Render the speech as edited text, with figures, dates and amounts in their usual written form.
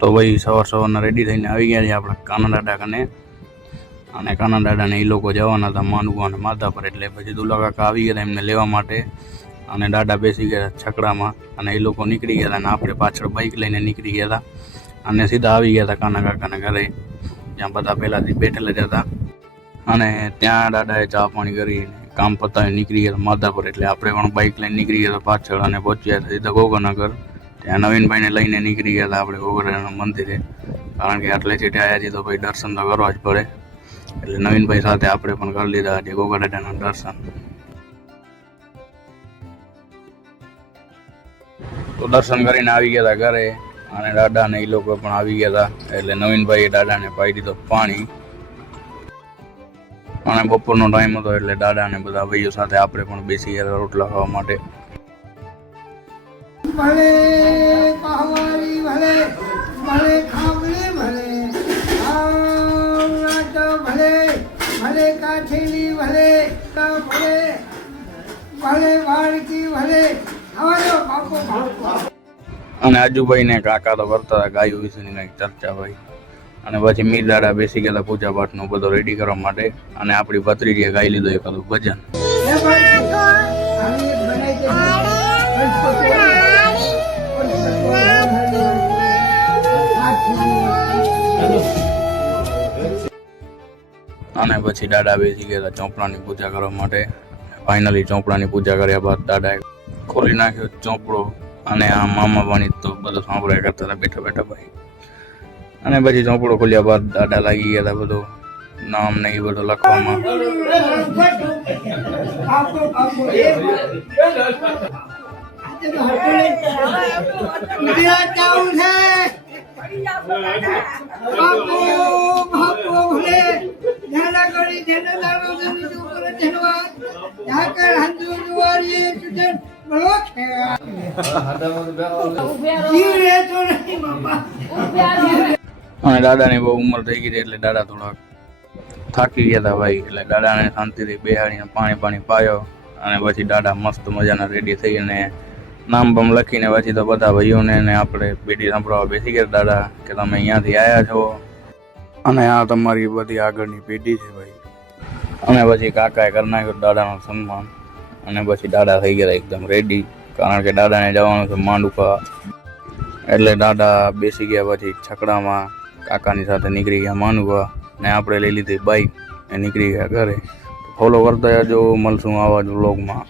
તો ભાઈ સવારના રેડી થઈને આવી ગયા છે આપણે કાના દાદા કને, અને કાના દાદાને એ લોકો જવાના હતા માનુભા અને માધા પર, એટલે પછી દુલા કાકા આવી ગયા એમને લેવા માટે, અને દાદા બેસી ગયા છકડામાં, અને એ લોકો નીકળી ગયા હતા, અને આપણે પાછળ બાઇક લઈને નીકળી ગયા હતા, અને સીધા આવી ગયા હતા કાના કાકાના ઘરે, જ્યાં બધા પહેલાંથી બેઠેલા જ હતા. અને ત્યાં દાદાએ ચા પાણી કરી કામ પતાવી નીકળી ગયા માધા પર, એટલે આપણે પણ બાઇક લઈને નીકળી ગયા પાછળ, અને પહોંચ્યા સીધા ગોગરનગર. ત્યાં નવીનભાઈને લઈને નીકળી ગયા હતા આપણે ગોગરનગર મંદિરે, કારણ કે આટલે ચેટે આવ્યા છીએ તો ભાઈ દર્શન તો કરવા જ પડે, એટલે નવીનભાઈ સાથે આપણે પણ કરી લીધા આજે ગોગા દાદાના દર્શન. તો દર્શન કરીને આવી ગયા હતા ઘરે, અને દાદાને એ લોકો પણ આવી ગયા હતા, એટલે નવીનભાઈએ દાદાને પાઈ દીધો પાણી. અને બપોરનો ટાઈમ હતો એટલે દાદાને બધા ભાઈઓ સાથે આપણે પણ બેસી ગયા રોટલા ખાવા માટે. ભલે પહાવારી ભલે ભલે ખાવલી ભલે આવડા ભલે ભલે કાઠેલી ભલે ભલે ભલે વાળકી ભલે આવજો બાપો બાપો. અને આજુભાઈને કાકા તો કરતા હતા ગાયો વિશેની કંઈક ચર્ચા ભાઈ. અને પછી મીર દાદા બેસી ગયા પૂજા પાઠનો બધો રેડી કરવા માટે, અને આપણી ભત્રીજીએ ગાઈ લીધો એકાદું ભજન. અને પછી દાદા બેસી ગયા હતા ચોપડાની પૂજા કરવા માટે. ફાઇનલી ચોપડાની પૂજા કર્યા બાદ દાદાએ ખોલી નાખ્યો ચોપડો, અને આ મામા પાણી તો બધું સાંભળ્યા કરતા હતા બેઠા બેઠા ભાઈ. અને પછી ચોપડો ખોલ્યા બાદ દાદા લાગી ગયા હતા બધું નામ ને એ બધું લખવામાં. અને દાદાની બહુ ઉંમર થઈ ગઈ એટલે દાદા થોડાક થાકી ગયા હતા ભાઈ, એટલે દાદાને શાંતિથી બેહાડીને પાણી પાયો, અને પછી દાદા મસ્ત મજાના રેડી થઈને નામ બમ લખીને પછી તો બધા ભાઈઓને આપણે બેટી સાંભળવા બેસી ગયા દાદા કે તમે અહીંયાથી આવ્યા છો, અને આ તમારી બધી આગળની પેઢી છે ભાઈ. અને પછી કાકાએ કરી નાખ્યું દાદાનું સન્માન, અને પછી દાદા થઈ ગયા એકદમ રેડી, કારણ કે દાદાને જવાનું છે માંડુકા, એટલે દાદા બેસી ગયા પછી છકડામાં કાકાની સાથે નીકળી ગયા માંડુકા, ને આપણે લઈ લીધી બાઇક ને નીકળી ગયા ઘરે. ફોલો કરતા જો મળશું આવા જ વ્લોગમાં.